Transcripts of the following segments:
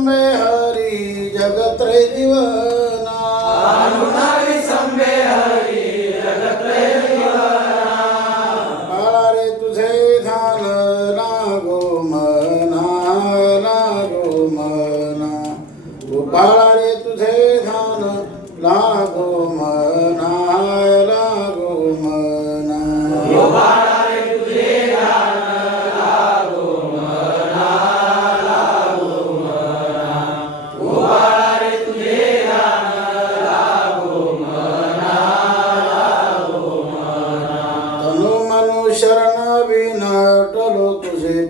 संबे हरी जगत्रे जीवना। बाळा रे तुझे ध्यान लागो मना लागो मना। बाळा रे तुझे ध्यान लागो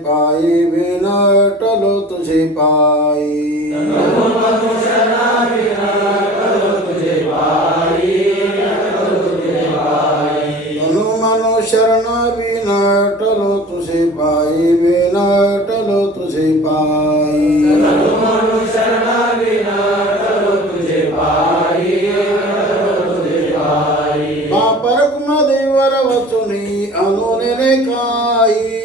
तुझे पायी विनटलो तुझे पायी तनु मनु शरण विनटलो तुझे पायी विनटलो तुझे पायी बापरक देवर वचुनी अनुने काही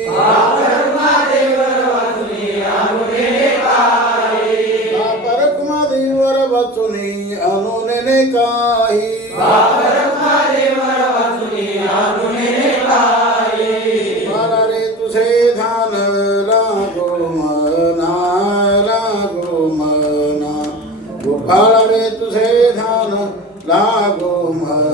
काही मला रे तुझे ध्यान लागो मना लागो मना। गोपाळ रे तुझे ध्यान लागो मना।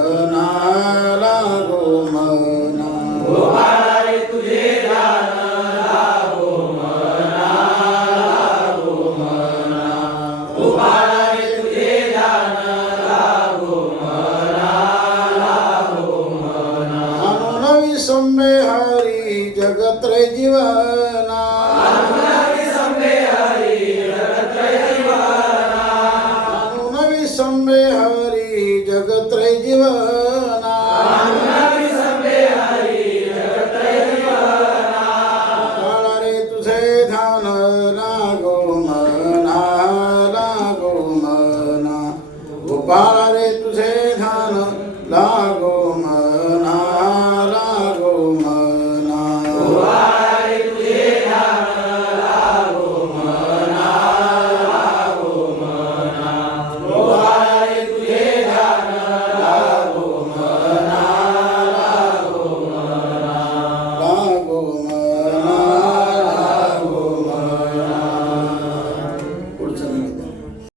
हरी जगत्र जीवना. मानुनवी संभे हरी जगत्र जीवना. रे तुझे धान रागो मना रागो मना. गोपाळ रे तुझे धान लागो मना.